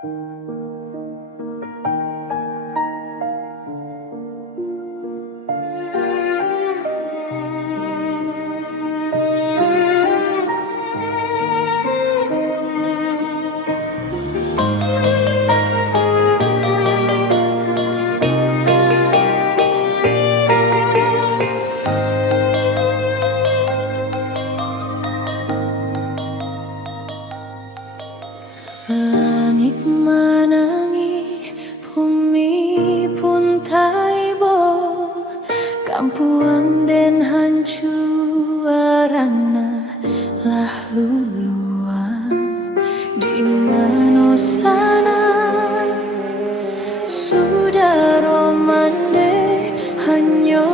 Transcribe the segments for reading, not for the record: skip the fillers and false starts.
Langit menangi, bumi pun taibo, kampuan den hancuarana lah luluan di mana sana sudah romande hanyo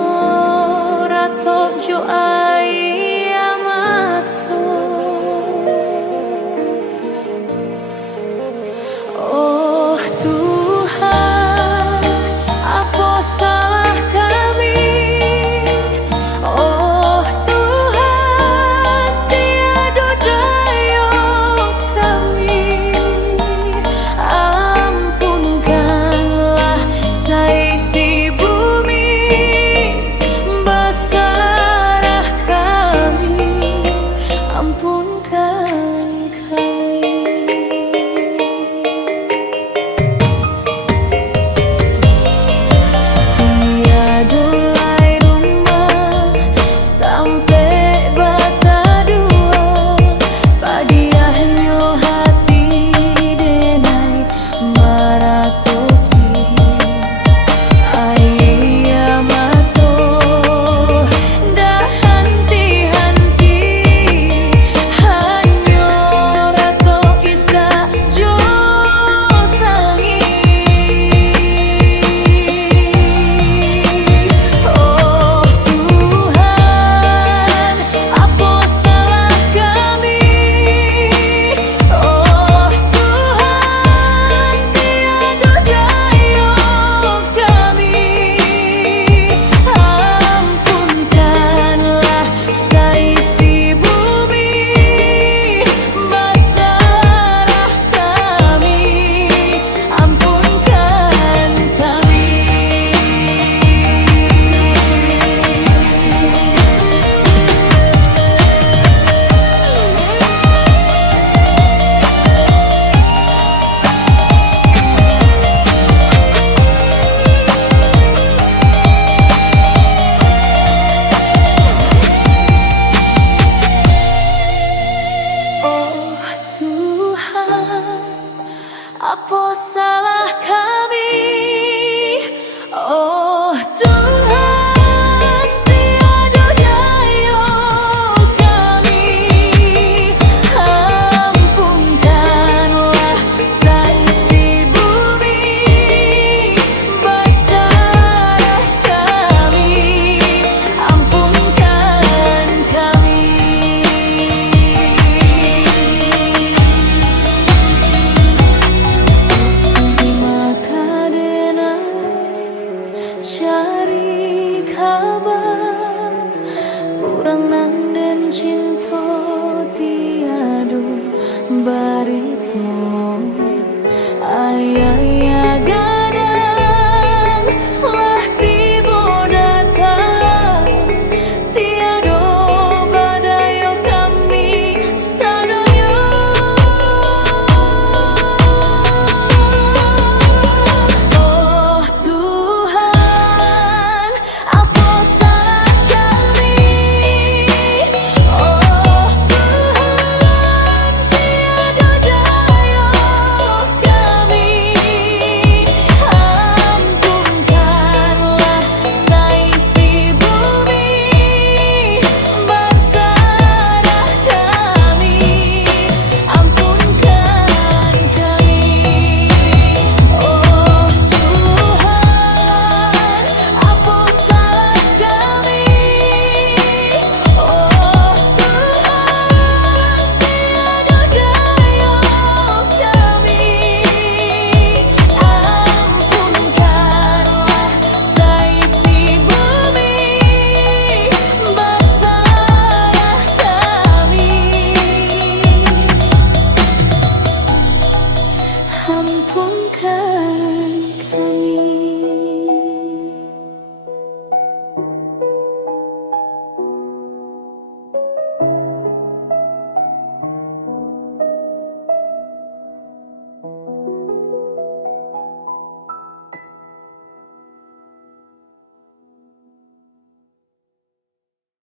ratok jo amato. Oh Tuhan, apa salah kami? Oh Tuhan, tiada daya kami. Ampunkanlah seisi bumi, basarah kami. Ampunkan kami. Apa salah kami? Oh Tuhan, tiada daya kami. Ampunkanlah seisi bumi, basarah kami. Ampunkan kami. Cari kabar urang nanden cinta tiado barito.